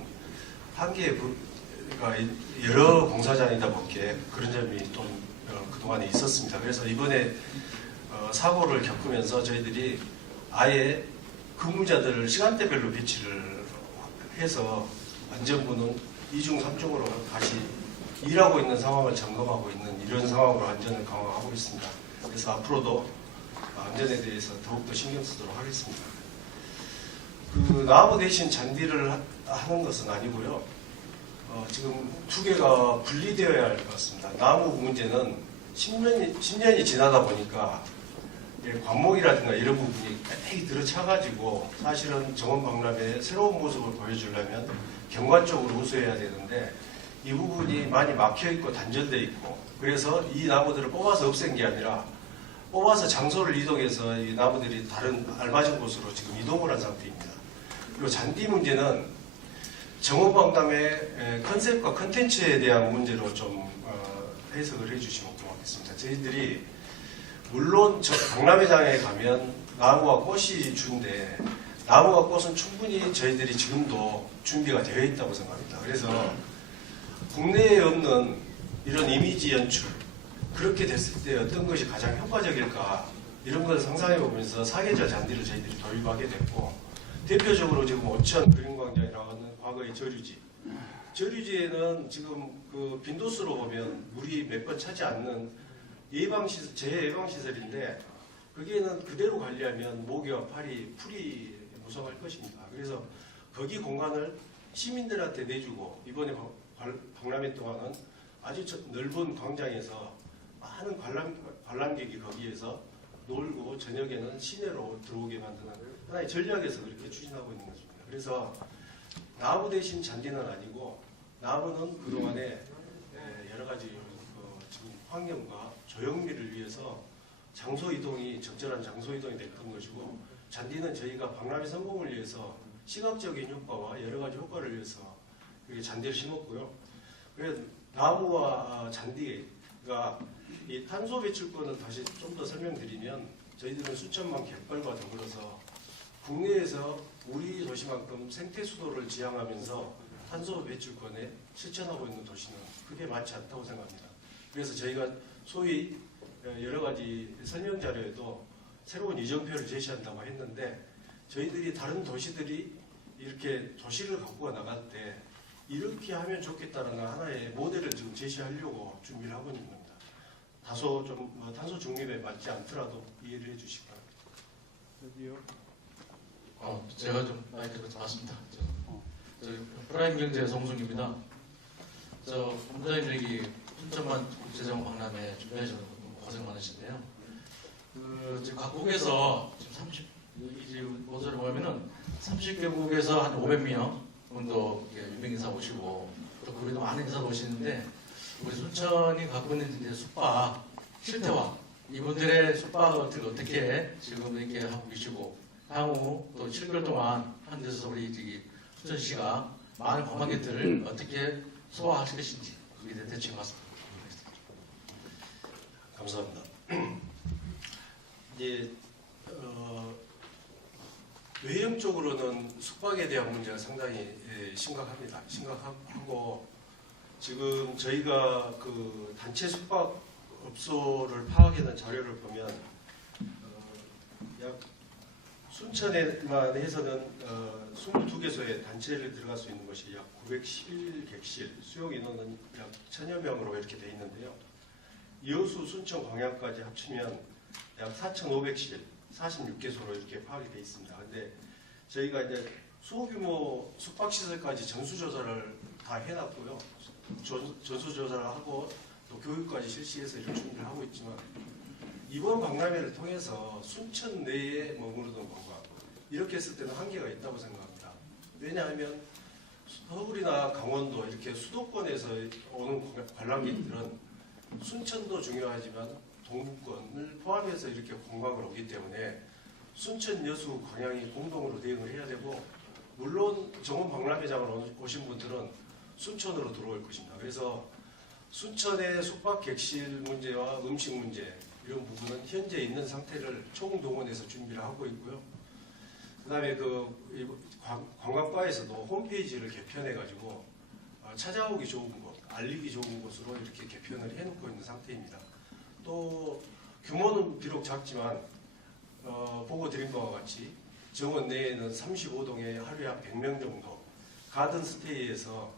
한계가 여러 공사장이다 보니까 그런 점이 좀 그동안에 있었습니다. 그래서 이번에 사고를 겪으면서 저희들이 아예 근무자들을 시간대별로 배치를 해서 안전부는 2중, 3중으로 다시 일하고 있는 상황을 점검하고 있는 이런 상황으로 안전을 강화하고 있습니다. 그래서 앞으로도 안전에 대해서 더욱더 신경 쓰도록 하겠습니다. 그 나무 대신 잔디를 하는 것은 아니고요. 지금 두 개가 분리되어야 할 것 같습니다. 나무 문제는 10년이 지나다 보니까 관목이라든가 이런 부분이 빽빽이 들어차가지고 사실은 정원박람회의 새로운 모습을 보여주려면 경관적으로 우수해야 되는데 이 부분이 많이 막혀있고 단절되어 있고 그래서 이 나무들을 뽑아서 없앤 게 아니라 뽑아서 장소를 이동해서 이 나무들이 다른 알맞은 곳으로 지금 이동을 한 상태입니다. 그리고 잔디 문제는 정원박람회 컨셉과 컨텐츠에 대한 문제로 좀 해석을 해주시면 고맙겠습니다. 저희들이 물론 저 박람회장에 가면 나무와 꽃이 준데 나무와 꽃은 충분히 저희들이 지금도 준비가 되어 있다고 생각합니다. 그래서 국내에 없는 이런 이미지 연출 그렇게 됐을 때 어떤 것이 가장 효과적일까 이런 걸 상상해 보면서 사계절 잔디를 저희들이 도입하게 됐고 대표적으로 지금 오천 그린광장이라고 하는 과거의 저류지에는 지금 그 빈도수로 보면 물이 몇 번 차지 않는 예방시설, 재예방시설인데 거기에는 그대로 관리하면 모기와 풀이 무성할 것입니다. 그래서 거기 공간을 시민들한테 내주고 이번에 박람회 동안은 아주 넓은 광장에서 많은 관람객이 거기에서 놀고 저녁에는 시내로 들어오게 만드는 하나의 전략에서 그렇게 추진하고 있는 것입니다. 그래서 나무 대신 잔디는 아니고 나무는 그동안에 여러 가지 지금 환경과 조형미를 위해서 장소 이동이 적절한 장소 이동이 됐던 것이고 잔디는 저희가 박람회 성공을 위해서 시각적인 효과와 여러 가지 효과를 위해서 잔디를 심었고요. 그래서 나무와 잔디가 이 탄소 배출권을 다시 좀 더 설명드리면 저희들은 수천만 갯벌과 더불어서 국내에서 우리 도시만큼 생태 수도를 지향하면서 탄소 배출권에 실천하고 있는 도시는 그게 많지 않다고 생각합니다. 그래서 저희가 소위 여러 가지 설명 자료에도 새로운 이정표를 제시한다고 했는데 저희들이 다른 도시들이 이렇게 도시를 갖고 나갈 때 이렇게 하면 좋겠다는 하나의 모델을 지금 제시하려고 준비를 하고 있는 겁니다. 다소 좀 탄소 중립에 맞지 않더라도 이해를 해주시기 바랍니다. 제가 좀 마이크를 맞습니다. 저 프라임 경제 송승입니다. 저 본부장님들이 순천만 국제정원 박람회 준비하셔서 고생 많으신데요. 지금 각국에서 지금 지금 보도를 보면은 30개국에서 한 500명 정도 유명 인사 오시고 또 거기도 많은 인사 오시는데 우리 순천이 갖고 있는 이제 숙박 실태와 이분들의 숙박을 어떻게 지금 이렇게 하고 계시고 향후 또 7개월 동안 한 데서 우리 순천시가 많은 관광객들을 어떻게 소화하실 것인지 그게 대한 대책 맞습니다. 감사합니다. 이제 외형적으로는 숙박에 대한 문제가 상당히 심각합니다. 심각하고 지금 저희가 그 단체 숙박업소를 파악해낸 자료를 보면 약 순천에만 해서는 22개소의 단체를 들어갈 수 있는 것이 약 911객실, 수용 인원은 약 1000여 명으로 이렇게 되어 있는데요. 여수, 순천, 광양까지 합치면 약 4,500실, 46개소로 이렇게 파악이 되어 있습니다. 근데 저희가 이제 소규모 숙박시설까지 전수조사를 다 해놨고요. 전수조사를 하고 또 교육까지 실시해서 이런 준비를 하고 있지만 이번 박람회를 통해서 순천 내에 머무르던 관광 이렇게 했을 때는 한계가 있다고 생각합니다. 왜냐하면 서울이나 강원도 이렇게 수도권에서 오는 관람객들은 순천도 중요하지만 동부권을 포함해서 이렇게 관광을 오기 때문에 순천, 여수, 광양이 공동으로 대응을 해야 되고 물론 정원 박람회장을 오신 분들은 순천으로 들어올 것입니다. 그래서 순천의 숙박 객실 문제와 음식 문제 이런 부분은 현재 있는 상태를 총동원해서 준비를 하고 있고요. 그 다음에 관광과에서도 홈페이지를 개편해가지고 찾아오기 좋은 곳, 알리기 좋은 곳으로 이렇게 개편을 해놓고 있는 상태입니다. 또 규모는 비록 작지만 보고 드린 바와 같이 정원 내에는 35동에 하루에 한 100명 정도 가든 스테이에서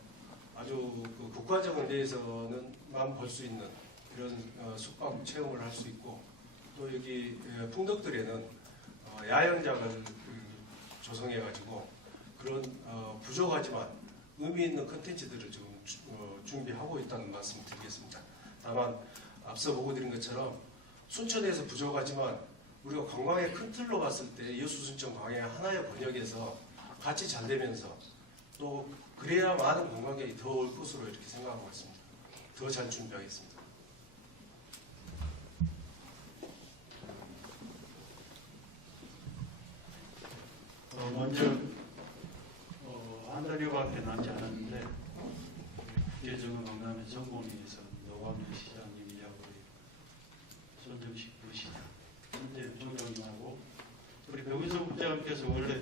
아주 그 국가정원 내에서는만 볼 수 있는 이런 숙박 체험을 할 수 있고 또 여기 풍덕들에는 야영장을 조성해가지고 그런 부족하지만 의미 있는 컨텐츠들을 지금 준비하고 있다는 말씀 드리겠습니다. 다만 앞서 보고 드린 것처럼 순천에서 부족하지만 우리가 관광의 큰 틀로 봤을 때 여수, 순천, 광양 하나의 번역에서 같이 잘 되면서 또 그래야 많은 관광객이 더 올 것으로 이렇게 생각하고 있습니다. 더 잘 준비하겠습니다. 먼저 한 달여가 앞에 나지 않았는데 국제정원 박람회 전공위에서 노광현 시장님이하고 손정식 부시장, 현재 부총장님하고 우리 백운석 부장님께서 원래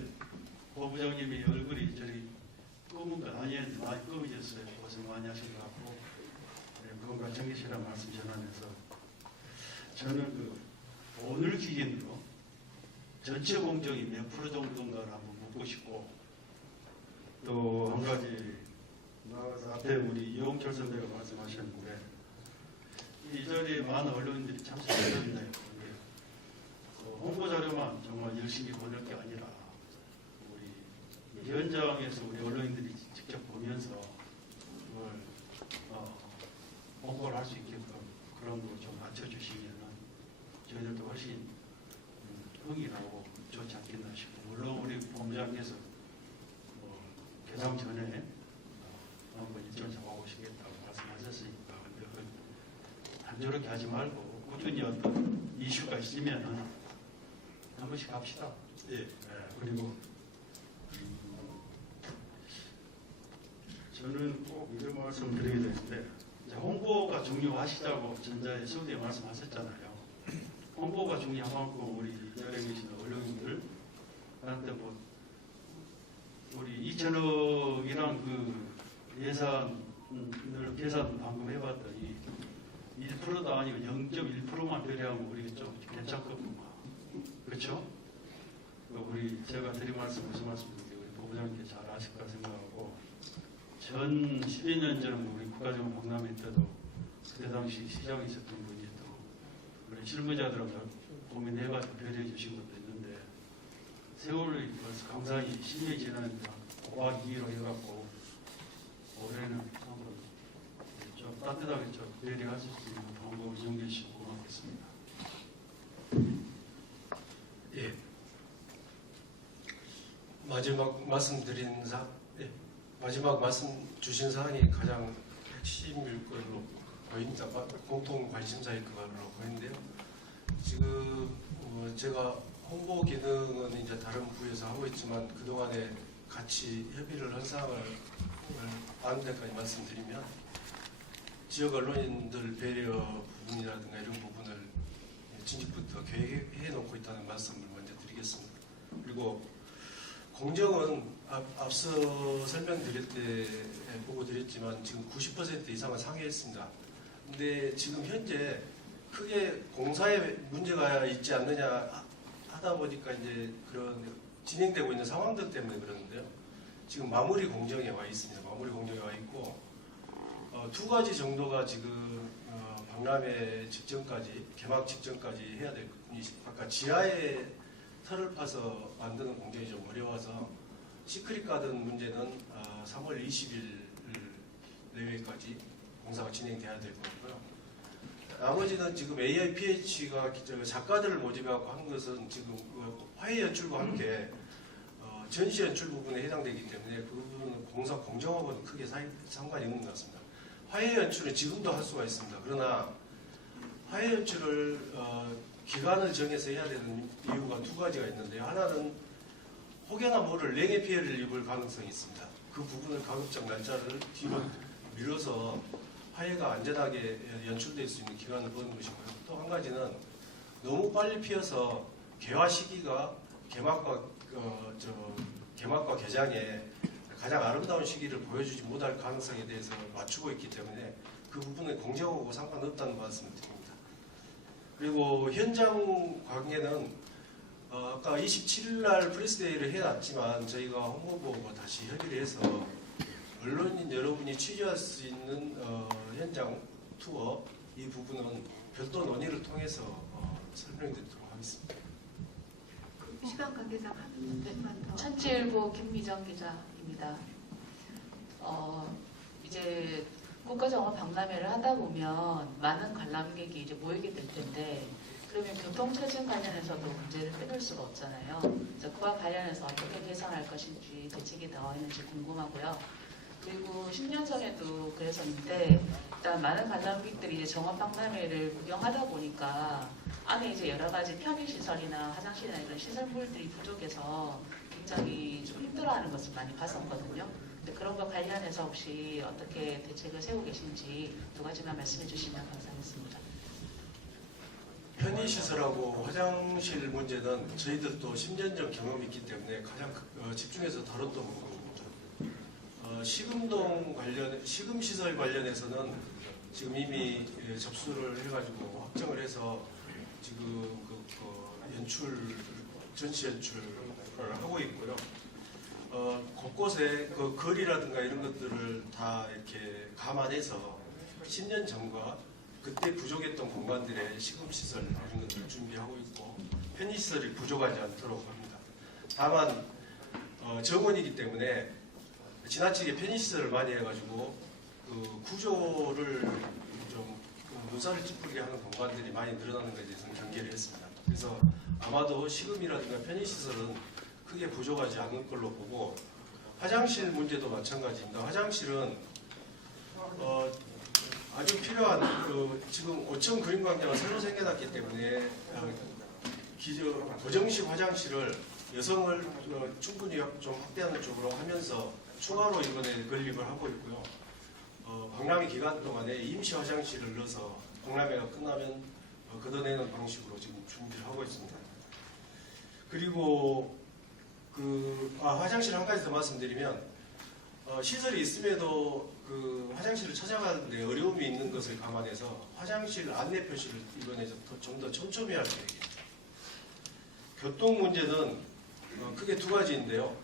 고 부장님이 얼굴이 저리 검은 거 아니었는데 많이 검어졌어요. 고생 많이 하신 것 같고 그건가 챙기시라는 말씀 전하면서 저는 오늘 기준으로 전체 공정이 몇 프로 정도인가를 한번 묻고 싶고 또 한 가지 나가서 앞에 우리 이용철 선배가 말씀하셨는데 이 자리에 많은 언론인들이 참석하셨네요. 홍보 자료만 정말 열심히 보낼 게 아니라 우리 현장에서 우리 언론인들이 직접 보면서 그걸 홍보를 할 수 있게끔 그런 거 좀 맞춰주시면 저희들도 훨씬 흥이 나고 좋지 않겠나 싶고 물론 우리 본부장께서 개장 전에 한번 일정 잡아보시겠다고 말씀하셨으니까 근데 단조롭게 하지 말고 꾸준히 어떤 이슈가 있으면은 한 번씩 합시다. 예. 그리고 저는 꼭 이런 말씀 드리게 되는데 이제 홍보가 중요하시다고 전자에 서두에 말씀하셨잖아요. 홍보가 중요한 만큼 우리 자리에 계신 언론인들한테 우리 2천억이랑 그 예산을 계산 방금 해봤더니 1%도 아니고 0.1%만 배려하면 우리 좀 괜찮거든요. 그렇죠? 우리 제가 드린 말씀 무슨 말씀인지 우리 부부장님께 잘 아실 거라 생각하고 전 12년 전 우리 국가정원 박람회 때도 그때 당시 시장에 있었던 분이 또 우리 실무자들하고 고민해가지고 배려해 주신 것도 있는데 세월이 벌써 감사히 10년이 지난 5박 2일로 해갖고 올해는 한번 좀 따뜻하게 좀 배려하실 수 있는 방법을 정해 주시고 고맙겠습니다. 예. 마지막 말씀 주신 사항이 가장 핵심일 걸로 보입니다. 공통 관심사일 걸로 보이는데요. 지금 제가 홍보 기능은 이제 다른 부에서 하고 있지만 그동안에 같이 협의를 한 사항을 다른 데까지 말씀드리면 지역 언론인들 배려 부분이라든가 이런 부분을 진작부터 계획해 놓고 있다는 말씀을 먼저 드리겠습니다. 그리고 공정은 앞서 설명드릴 때 보고 드렸지만 지금 90% 이상은 상회했습니다. 근데 지금 현재 크게 공사에 문제가 있지 않느냐 하다 보니까 이제 그런 진행되고 있는 상황들 때문에 그러는데요. 지금 마무리 공정에 와 있습니다. 마무리 공정에 와 있고 두 가지 정도가 지금 박람회 직전까지 개막 직전까지 해야 될 부분이 아까 지하에 털을 파서 만드는 공정이 좀 어려워서 시크릿 가든 문제는 3월 20일 내외까지 공사가 진행돼야 될 거고요. 나머지는 지금 AIPH가 작가들을 모집하고 한 것은 지금 화해 연출과 함께 전시 연출 부분에 해당되기 때문에 그 부분은 공사 공정하고는 크게 상관이 없는 것 같습니다. 화해 연출은 지금도 할 수가 있습니다. 그러나 화해 연출을 기간을 정해서 해야 되는 이유가 두 가지가 있는데요. 하나는 혹여나 모를 냉해 피해를 입을 가능성이 있습니다. 그 부분을 가급적 날짜를 뒤로 밀어서 화해가 안전하게 연출될 수 있는 기간을 보는 것이고요. 또 한 가지는 너무 빨리 피어서 개화 시기가 개막과 개장에 가장 아름다운 시기를 보여주지 못할 가능성에 대해서 맞추고 있기 때문에 그 부분은 공정하고 상관없다는 말씀을 드립니다. 그리고 현장 관계는 아까 27일 날 프레스데이를 해놨지만 저희가 홍보부하고 다시 협의를 해서 언론인 여러분이 취재할 수 있는 현장 투어 이 부분은 별도 논의를 통해서 설명드리도록 하겠습니다. 시간 관계상 한 분만 더. 천지일보 김미정 기자입니다. 이제 국가정원 박람회를 하다 보면 많은 관람객이 이제 모이게 될 텐데 그러면 교통체증 관련해서도 문제를 빼놓을 수가 없잖아요. 그래서 그와 관련해서 어떻게 개선할 것인지 대책이 나와 있는지 궁금하고요. 그리고 10년 전에도 그랬었는데 일단 많은 관람객들이 이제 정원 박람회를 구경하다 보니까 안에 이제 여러 가지 편의시설이나 화장실이나 이런 시설물들이 부족해서 굉장히 좀 힘들어하는 것을 많이 봤었거든요. 근데 그런 것 관련해서 혹시 어떻게 대책을 세우고 계신지 두 가지만 말씀해 주시면 감사하겠습니다. 편의시설하고 화장실 문제는 저희들도 10년 전 경험이 있기 때문에 가장 집중해서 다뤘던 부분입니다. 시금시설 관련해서는 지금 이미 접수를 해가지고 확정을 해서 지금 전시 연출을 하고 있고요. 곳곳에 그 거리라든가 이런 것들을 다 이렇게 감안해서 10년 전과 그때 부족했던 공간들의 시금시설 이런 것들을 준비하고 있고 편의시설이 부족하지 않도록 합니다. 다만 정원이기 때문에 지나치게 편의시설을 많이 해가지고 그 구조를 좀 눈살을 찌푸리게 하는 공간들이 많이 늘어나는 것에 대해서는 경계를 했습니다. 그래서 아마도 시금이라든가 편의시설은 크게 부족하지 않을 걸로 보고 화장실 문제도 마찬가지입니다. 화장실은 아주 필요한 지금 5층 그림광장을 새로 생겨났기 때문에 고정식 화장실을 여성을 충분히 좀 확대하는 쪽으로 하면서 추가로 이번에 건립을 하고 있고요. 박람회 기간 동안에 임시 화장실을 넣어서 박람회가 끝나면 걷어내는 방식으로 지금 준비를 하고 있습니다. 그리고 화장실 한 가지 더 말씀드리면 시설이 있음에도 그 화장실을 찾아가는데 어려움이 있는 것을 감안해서 화장실 안내 표시를 이번에 좀 더 촘촘히 할 계획입니다. 교통 문제는 크게 두 가지인데요.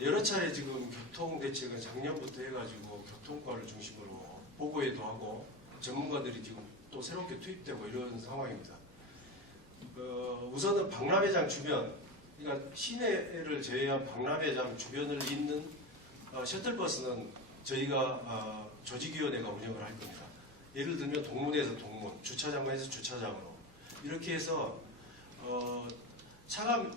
여러 차례 지금 교통 대책은 작년부터 해가지고 교통과를 중심으로 보고회도 하고 전문가들이 지금 또 새롭게 투입되고 이런 상황입니다. 우선은 박람회장 주변, 그러니까 시내를 제외한 박람회장 주변을 잇는 셔틀버스는 저희가 조직위원회가 운영을 할 겁니다. 예를 들면 동문에서 동문, 주차장에서 주차장으로 이렇게 해서 차가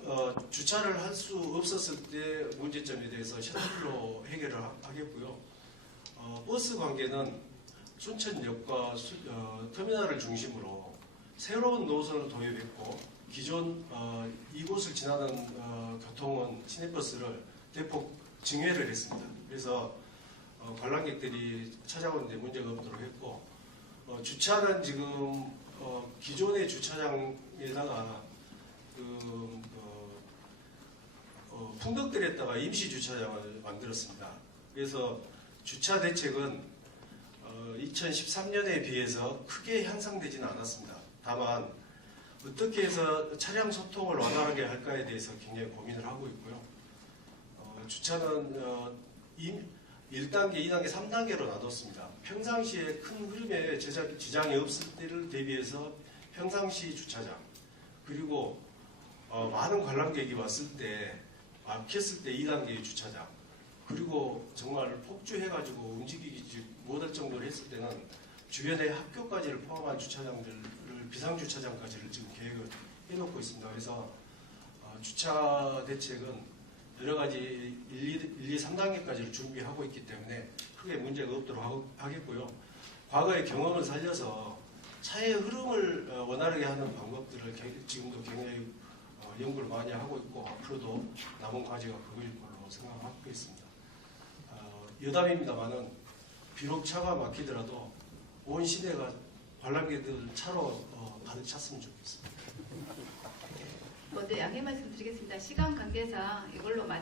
주차를 할 수 없었을 때 문제점에 대해서 셔틀로 해결을 하겠고요. 버스 관계는 순천역과 터미널을 중심으로 새로운 노선을 도입했고 기존 이곳을 지나는 교통은 시내버스를 대폭 증회를 했습니다. 그래서 관람객들이 찾아오는데 문제가 없도록 했고 주차는 지금 기존의 주차장에다가 풍덕들에다가 임시 주차장을 만들었습니다. 그래서 주차 대책은 2013년에 비해서 크게 향상되지는 않았습니다. 다만 어떻게 해서 차량 소통을 원활하게 할까에 대해서 굉장히 고민을 하고 있고요. 주차는 1단계, 2단계, 3단계로 나눴습니다. 평상시에 큰 흐름에 지장이 없을 때를 대비해서 평상시 주차장, 그리고 많은 관람객이 왔을 때 막혔을 때 2단계의 주차장, 그리고 정말 폭주해가지고 움직이지 못할 정도로 했을 때는 주변의 학교까지를 포함한 주차장들을 비상주차장까지를 지금 계획을 해놓고 있습니다. 그래서 주차 대책은 여러 가지 1, 2, 3단계까지를 준비하고 있기 때문에 크게 문제가 없도록 하겠고요. 과거의 경험을 살려서 차의 흐름을 원활하게 하는 방법들을 지금도 굉장히 연구를 많이 하고 있고 앞으로도 남은 과제가 그거일 걸로 생각하고 있습니다. 여담입니다만은 비록 차가 막히더라도 온 시내가 관람객들 차로 가득 찼으면 좋겠습니다. 먼저 양해 말씀드리겠습니다. 시간 관계상 이걸로 마치